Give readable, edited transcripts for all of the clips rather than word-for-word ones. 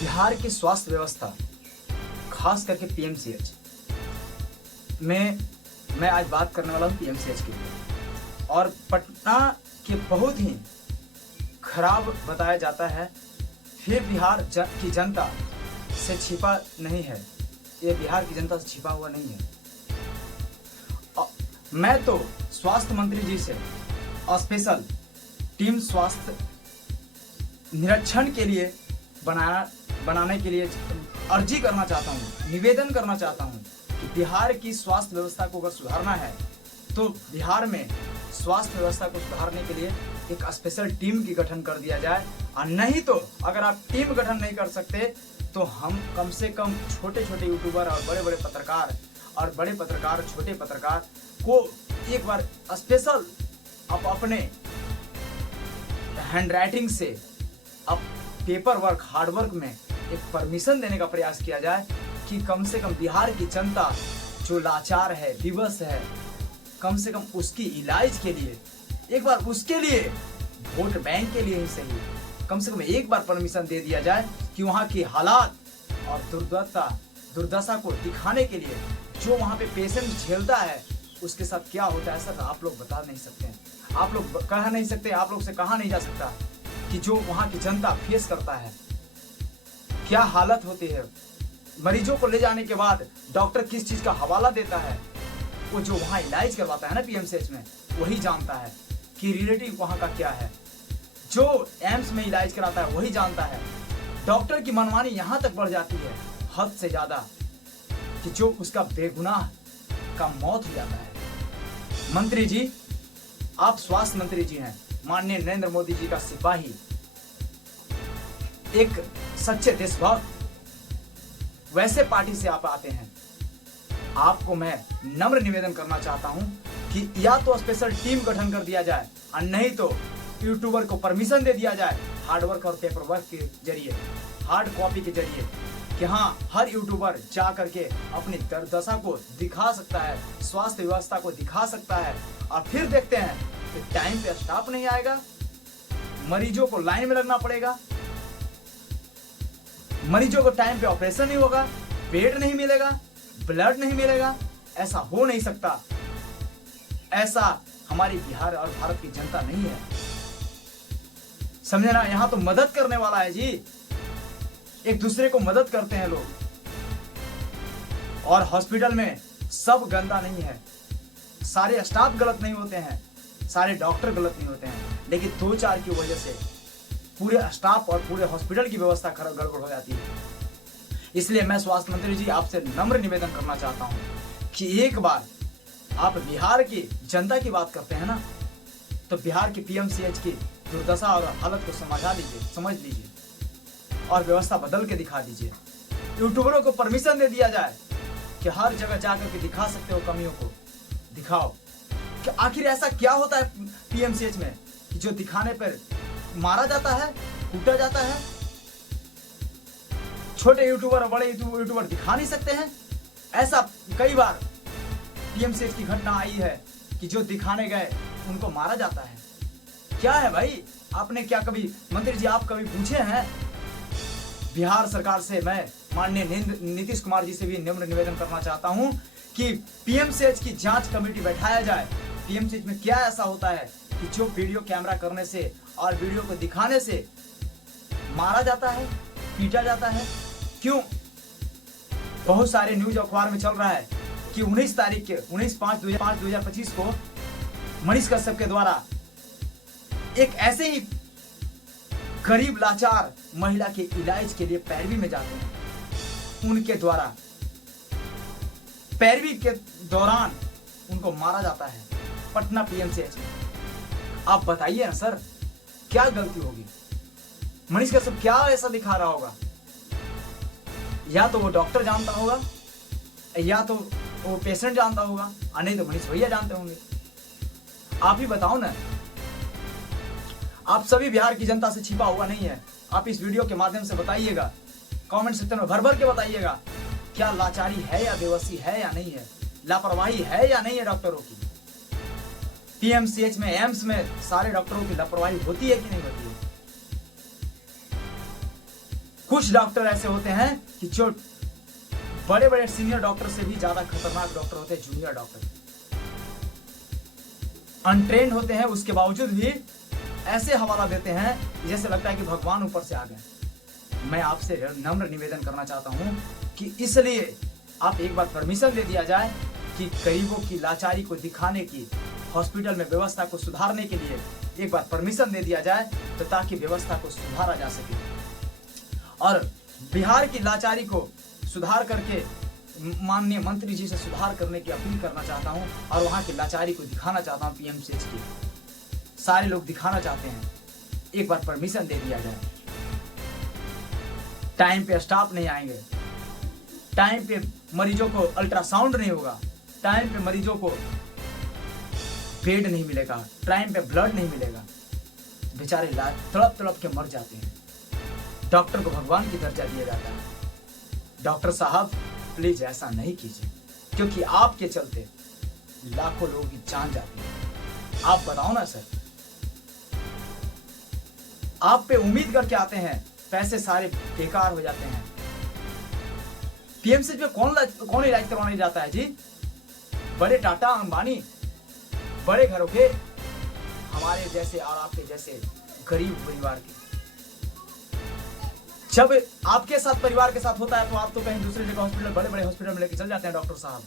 बिहार की स्वास्थ्य व्यवस्था, खास करके पीएमसीएच में मैं आज बात करने वाला हूँ पीएमसीएच के लिए। और पटना के बहुत ही खराब बताया जाता है, फिर बिहार की जनता से छिपा नहीं है, ये बिहार की जनता से छिपा हुआ नहीं है। मैं तो स्वास्थ्य मंत्री जी से स्पेशल टीम स्वास्थ्य निरीक्षण के लिए बनाने के लिए अर्जी करना चाहता हूँ, निवेदन करना चाहता हूँ कि बिहार की स्वास्थ्य व्यवस्था को अगर सुधारना है तो बिहार में स्वास्थ्य व्यवस्था को सुधारने के लिए एक स्पेशल टीम की गठन कर दिया जाए। और नहीं तो अगर आप टीम गठन नहीं कर सकते तो हम कम से कम छोटे छोटे यूट्यूबर और बड़े बड़े पत्रकार और बड़े पत्रकार छोटे पत्रकार को एक बार स्पेशल आप अपने हैंडराइटिंग से अब पेपर वर्क हार्ड वर्क में एक परमिशन देने का प्रयास किया जाए कि कम से कम बिहार की जनता जो लाचार है, विवश है, कम से कम उसकी इलाज के लिए एक बार उसके लिए वोट बैंक के लिए ही सही कम से कम एक बार परमिशन दे दिया जाए कि वहाँ की हालात और दुर्दशा को दिखाने के लिए जो वहाँ पे पेशेंट झेलता है उसके साथ क्या होता है। सर आप लोग बता नहीं सकते हैं, आप लोग कह नहीं सकते, आप लोग से कहा नहीं जा सकता कि जो वहाँ की जनता फेस करता है क्या हालत होती है। मरीजों को ले जाने के बाद डॉक्टर किस चीज का हवाला देता है, वो जो वहाँ इलाज करवाता है ना पीएमसीएच में वही जानता है कि रिलेटिव वहाँ का क्या है। जो एम्स में इलाज कराता है वही जानता है। डॉक्टर की मनमानी यहाँ तक बढ़ जाती है हद से ज्यादा कि जो उसका बेगुनाह का मौत हो जाता है। मंत्री जी, आप स्वास्थ्य मंत्री जी हैं, माननीय नरेंद्र मोदी जी का सिपाही, एक सच्चे देशभक्त, वैसे पार्टी से आप आते हैं। आपको मैं नम्र निवेदन करना चाहता हूं कि या तो स्पेशल टीम गठन कर दिया जाए और नहीं तो यूट्यूबर को परमिशन दे दिया जाए हार्ड वर्क और पेपर वर्क के जरिए, हार्ड कॉपी के जरिए कि हाँ हर यूट्यूबर जा करके अपनी दुर्दशा को दिखा सकता है, स्वास्थ्य व्यवस्था को दिखा सकता है। और फिर देखते हैं कि टाइम पे स्टाफ नहीं आएगा, मरीजों को लाइन में लगना पड़ेगा, मरीजों को टाइम पे ऑपरेशन नहीं होगा, बेड नहीं मिलेगा, ब्लड नहीं मिलेगा। ऐसा हो नहीं सकता, ऐसा हमारी बिहार और भारत की जनता नहीं है। समझे ना, यहां तो मदद करने वाला है जी, एक दूसरे को मदद करते हैं लोग। और हॉस्पिटल में सब गंदा नहीं है, सारे स्टाफ गलत नहीं होते हैं, सारे डॉक्टर गलत नहीं होते हैं, लेकिन दो चार की वजह से पूरे स्टाफ और पूरे हॉस्पिटल की व्यवस्था गड़बड़ हो जाती है। इसलिए मैं स्वास्थ्य मंत्री जी आपसे नम्र निवेदन करना चाहता हूं कि एक बार आप बिहार की जनता की बात करते हैं ना, तो बिहार की पीएमसीएच की दुर्दशा और हालत को समझ लीजिए और व्यवस्था बदल के दिखा दीजिए। यूट्यूबरों को परमिशन दे दिया जाए कि हर जगह जाकर के दिखा सकते हो, कमियों को दिखाओ कि आखिर ऐसा क्या होता है पीएमसीएच में कि जो दिखाने पर मारा जाता है, कूटा जाता है। छोटे यूट्यूबर और बड़े यूट्यूबर दिखा नहीं सकते हैं। ऐसा कई बार पीएमसीएच की घटना आई है कि जो दिखाने गए उनको मारा जाता है। क्या है भाई, आपने क्या कभी मंत्री जी आप कभी पूछे हैं? बिहार सरकार से मैं माननीय नीतीश कुमार जी से भी निम्र निवेदन करना चाहता हूं कि पीएमसीएच की जांच कमेटी बैठाया जाए। पीएमसीएच में क्या ऐसा होता है कि जो वीडियो कैमरा करने से और वीडियो को दिखाने से मारा जाता है, पीटा जाता है? क्यों? बहुत सारे न्यूज अखबार में चल रहा है कि 19/5/2025 को मनीष कश्यप के द्वारा एक ऐसे ही गरीब लाचार महिला के इलाज के लिए पैरवी में जाते हैं, उनके द्वारा पैरवी के दौरान उनको मारा जाता है पटना पीएमसीएच में। आप बताइए ना सर, क्या गलती होगी? मनीष कश्यप क्या ऐसा दिखा रहा होगा? या तो वो डॉक्टर जानता होगा या तो वो पेशेंट जानता होगा, और नहीं तो मनीष भैया जानते होंगे। आप ही बताओ ना। आप सभी बिहार की जनता से छिपा हुआ नहीं है। आप इस वीडियो के माध्यम से बताइएगा, कमेंट सेक्शन में भर भर के बताइएगा, क्या लाचारी है या बेबसी है या नहीं है, लापरवाही है या नहीं है डॉक्टरों की। पीएमसीएच में, एम्स में सारे डॉक्टरों की लापरवाही होती है कि नहीं होती है? कुछ डॉक्टर ऐसे होते हैं कि जो बड़े बड़े सीनियर डॉक्टर से भी ज्यादा खतरनाक डॉक्टर होते हैं जूनियर डॉक्टर। अनट्रेंड होते हैं, उसके बावजूद भी ऐसे हवाला देते हैं जैसे लगता है कि भगवान ऊपर से आ गए। मैं आपसे नम्र निवेदन करना चाहता हूं कि इसलिए आप एक बार परमिशन दे दिया जाए कि गरीबों की लाचारी को दिखाने की, हॉस्पिटल में व्यवस्था को सुधारने के लिए एक बार परमिशन दे दिया जाए, तो ताकि व्यवस्था को सुधारा जा सके और बिहार की लाचारी को सुधार करके माननीय मंत्री जी से सुधार करने की अपील करना चाहता हूं और वहां की लाचारी को दिखाना चाहता हूं। पीएमसीएच की सारे लोग दिखाना चाहते हैं, एक बार परमिशन दे दिया जाए। टाइम पे स्टाफ नहीं आएंगे, टाइम पे मरीजों को अल्ट्रासाउंड नहीं होगा, टाइम पे मरीजों को बेड नहीं मिलेगा, टाइम पे ब्लड नहीं मिलेगा, बेचारे तड़प तड़प के मर जाते हैं। डॉक्टर को भगवान की दर्जा दिया जाता है। डॉक्टर साहब प्लीज ऐसा नहीं कीजिए, क्योंकि आपके चलते लाखों लोगों की जान जाती है। आप बताओ ना सर, आप पे उम्मीद करके आते हैं, पैसे सारे बेकार हो जाते हैं। पीएमसीएच में कौन इलाज करवाने जाता है जी? बड़े टाटा अंबानी, बड़े घरों के, हमारे जैसे और आपके जैसे गरीब परिवार के। जब आपके साथ परिवार के साथ होता है तो आप तो कहीं दूसरे जगह हॉस्पिटल, बड़े बड़े हॉस्पिटल में लेके चल जाते हैं। डॉक्टर साहब,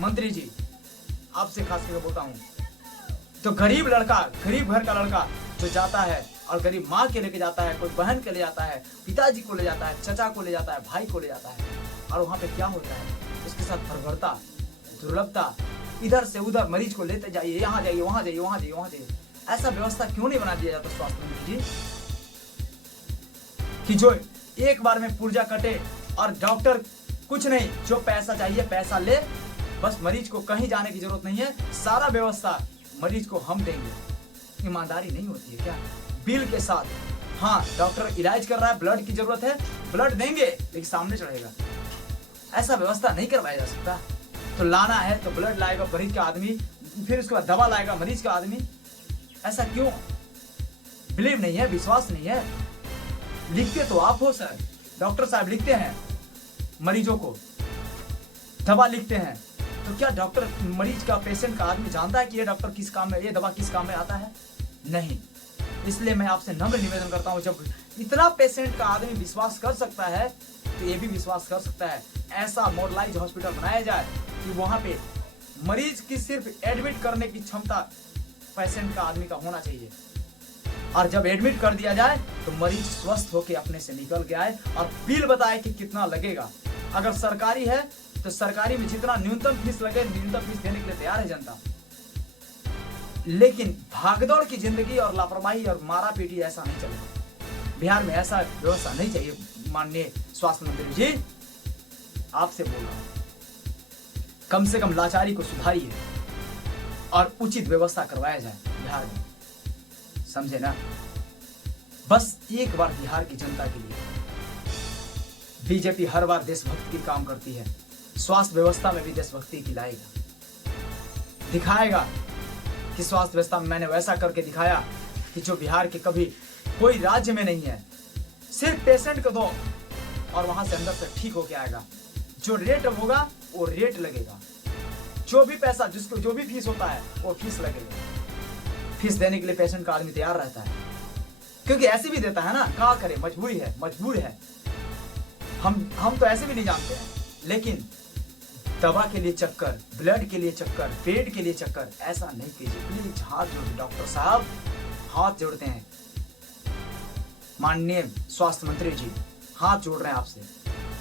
मंत्री जी, आपसे खास करके बोलता हूँ, तो गरीब लड़का, गरीब घर का लड़का जो जाता है और गरीब माँ के लेके जाता है, कोई बहन के ले जाता है, पिताजी को ले जाता है, चचा को ले जाता है, भाई को ले जाता है, और वहां पे क्या होता है? उसके साथ बर्बरता, दुर्लभता, इधर से उधर मरीज को लेते जाइए, यहाँ जाइए, वहां जाइए, वहां जाइए, वहां जाइए। ऐसा व्यवस्था क्यों नहीं बना दिया जाता स्वास्थ्य मंत्री जी, कि जो एक बार में पुर्जा कटे और डॉक्टर कुछ नहीं, जो पैसा चाहिए पैसा ले, बस मरीज को कहीं जाने की जरूरत नहीं है, सारा व्यवस्था मरीज को हम देंगे। ईमानदारी नहीं होती है क्या? बिल के साथ, हाँ डॉक्टर इलाज कर रहा है, ब्लड की जरूरत है, ब्लड देंगे, लेकिन सामने चढ़ेगा। ऐसा व्यवस्था नहीं करवाया जा सकता। तो लाना है तो ब्लड लाएगा मरीज का आदमी, फिर उसके बाद दवा लाएगा मरीज का आदमी। ऐसा क्यों? बिलीव नहीं है, विश्वास नहीं है। लिखते तो आप हो सर, डॉक्टर साहब लिखते हैं मरीजों को, दवा लिखते हैं, तो क्या डॉक्टर मरीज का, पेशेंट का आदमी जानता है कि ये डॉक्टर किस काम में, ये दवा किस काम में आता है? नहीं। इसलिए मैं आपसे नम्र निवेदन करता हूं, जब इतना पेशेंट का आदमी विश्वास कर सकता है तो ये भी विश्वास कर सकता है। ऐसा मॉडलाइज हॉस्पिटल बनाया जाए कि वहां पे मरीज की सिर्फ एडमिट करने की क्षमता पेशेंट का आदमी का होना चाहिए, और जब एडमिट कर दिया जाए तो मरीज स्वस्थ होकर अपने से निकल के आए और बिल बताए कि कितना लगेगा। अगर सरकारी है तो सरकारी में जितना न्यूनतम फीस लगे, न्यूनतम फीस देने के लिए तैयार है जनता। लेकिन भागदौड़ की जिंदगी और लापरवाही और मारा पीटी ऐसा नहीं चलेगा। बिहार में ऐसा व्यवस्था नहीं चाहिए। माननीय स्वास्थ्य मंत्री जी, आपसे बोल रहा हूं, कम से कम लाचारी को सुधारिए और उचित व्यवस्था करवाया जाए बिहार में, समझे ना? बस एक बार बिहार की जनता के लिए। बीजेपी हर बार देशभक्ति की काम करती है, स्वास्थ्य व्यवस्था में भी देशभक्ति की लाएगा, दिखाएगा कि स्वास्थ्य व्यवस्था में मैंने वैसा करके दिखाया कि जो बिहार के कभी कोई राज्य में नहीं है। सिर्फ पेशेंट को दो और वहां से अंदर से ठीक होके आएगा। जो रेट होगा वो रेट लगेगा, जो भी पैसा, जिसको जो भी फीस होता है वो फीस लगेगा। फीस देने के लिए पेशेंट का आदमी तैयार रहता है, क्योंकि ऐसे भी देता है ना, क्या करे, मजबूरी है, मजबूर है। हम तो ऐसे भी नहीं जानते हैं, लेकिन दवा के लिए चक्कर, ब्लड के लिए चक्कर, बेड के लिए चक्कर, ऐसा नहीं कीजिए प्लीज। हाथ जोड़ते डॉक्टर साहब, हाथ जोड़ते हैं। माननीय स्वास्थ्य मंत्री जी, हाथ जोड़ रहे हैं आपसे।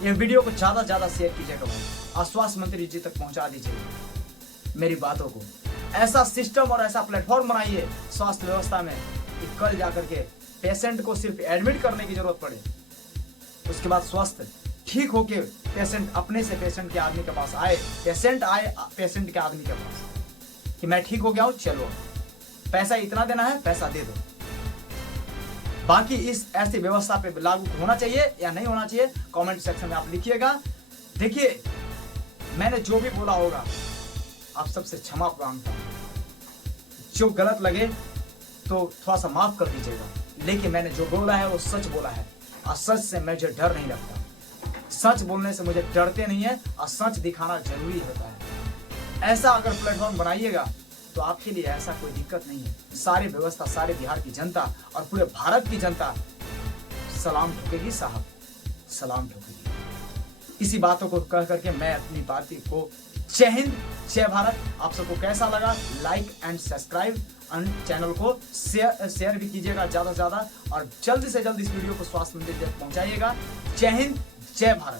ये वीडियो को ज्यादा से ज्यादा शेयर कीजिएगा भाई, और स्वास्थ्य मंत्री जी तक पहुंचा दीजिए मेरी बातों को। ऐसा सिस्टम और ऐसा प्लेटफॉर्म बनाइए स्वास्थ्य व्यवस्था में कि कल जाकर के पेशेंट को सिर्फ एडमिट करने की जरूरत पड़े, उसके बाद स्वस्थ ठीक होके पेशेंट अपने से पेशेंट के आदमी के पास आए, पेशेंट आए पेशेंट के आदमी के पास कि मैं ठीक हो गया हूं, चलो पैसा इतना देना है, पैसा दे दो। बाकी इस ऐसी व्यवस्था पे लागू होना चाहिए या नहीं होना चाहिए, कमेंट सेक्शन में आप लिखिएगा। देखिए, मैंने जो भी बोला होगा आप सबसे क्षमा मांगता हूं, जो गलत लगे तो थोड़ा सा माफ कर दीजिएगा, लेकिन मैंने जो बोला है वो सच बोला है। और सच से मुझे डर नहीं लगता। सच बोलने से मुझे डरते नहीं है और सच दिखाना जरूरी होता है। ऐसा अगर प्लेटफॉर्म बनाइएगा तो आपके लिए ऐसा कोई दिक्कत नहीं है। सारी व्यवस्था, सारे बिहार की जनता और पूरे भारत की जनता सलाम ठोकेगी साहब, सलाम ठोकेगी। इसी बातों को कह करके मैं अपनी बात को जय हिंद, जय भारत। आप सबको कैसा लगा like and subscribe and channel को शेयर भी कीजिएगा ज़्यादा से ज़्यादा और जल्दी से जल्द इस वीडियो को स्वास्थ्य मंदिर तक पहुंचाइएगा। जय हिंद, जय भारत।